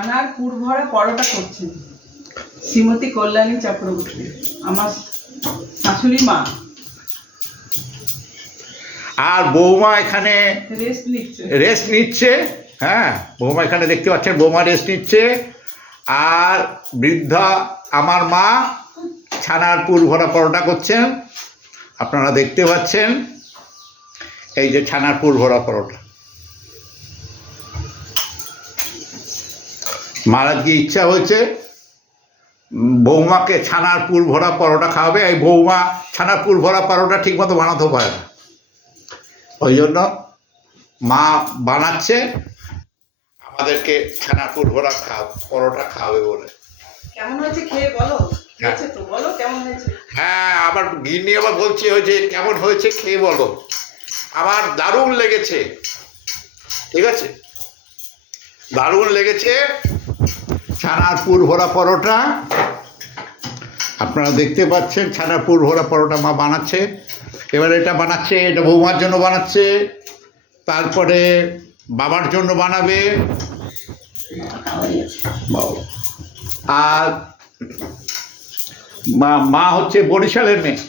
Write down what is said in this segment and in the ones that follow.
ছানার পুর ভরা পরোটা করছেন শ্রীমতী কল্যাণী চক্রবর্তী, আমার শাশুড়ি মা। আর বৌমা এখানে রেস্ট নিচ্ছে। হ্যাঁ, বৌমা এখানে দেখতে পাচ্ছেন, বৌমা রেস্ট নিচ্ছে। আর বৃদ্ধা আমার মা ছানার পুর ভরা পরোটা করছেন, আপনারা দেখতে পাচ্ছেন। এই যে ছানার পুর ভরা পরোটা। মার আজকে ইচ্ছা হয়েছে বৌমাকে ছানার পুর ভরা পরোটা খাওয়াবে। এই বৌমা ছানার পুর ভরা পরোটা ঠিকমতো বানাতে পারে না, ওই জন্য মা বানাচ্ছে আমাদেরকে ছানার পুর ভরা পরোটা খাওয়াবে বলে। কেমন হয়েছে খেয়ে বলো। তো বলো কেমন হয়েছে। হ্যাঁ, আবার গিন্নি আবার বলছে হয়েছে কেমন হয়েছে খেয়ে বলো। আমার দারুণ লেগেছে, ঠিক আছে, দারুণ লেগেছে ছানার পুর ভরা পরোটা। আপনারা দেখতে পাচ্ছেন ছানার পুর ভরা পরোটা মা বানাচ্ছে। এবার এটা বানাচ্ছে, এটা বৌমার জন্য বানাচ্ছে, তারপরে বাবার জন্য বানাবে। আর মা হচ্ছে বরিশালের মেয়ে,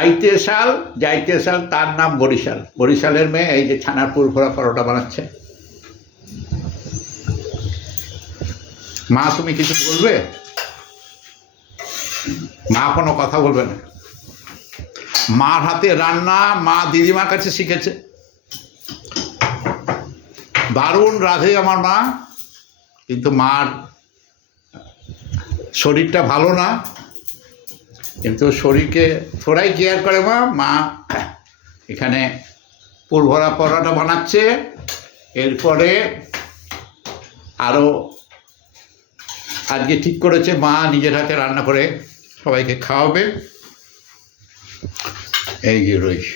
আইতে সাল যাইতে সাল, তার নাম বরিশাল, বরিশালের মেয়ে। এই যে ছানার পুর ভরা পরোটা বানাচ্ছে। মা তুমি কিছু বলবে? মা কোনো কথা বলবে না। মার হাতে রান্না মা দিদিমার কাছে শিখেছে, দারুণ রাঁধে আমার মা। কিন্তু মার শরীরটা ভালো না, কিন্তু শরীরকে থোড়াই কেয়ার করে মা এখানে পুর ভরা পরোটা বানাচ্ছে। এরপরে আরও আজকে ঠিক করেছে মা নিজের হাতে রান্না করে সবাইকে খাওয়াবে। এই যে রয়েছে।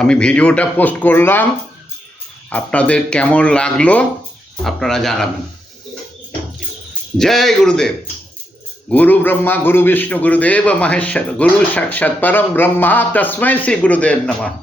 আমি ভিডিওটা পোস্ট করলাম, আপনাদের কেমন লাগলো আপনারা জানাবেন। জয় গুরুদেব। গুরু ব্রহ্মা গুরু বিষ্ণু গুরুদেব মহেশ্বর, গুরু সাক্ষাৎ পরম ব্রহ্মা তস্मै শ্রী গুরুদেব নমঃ।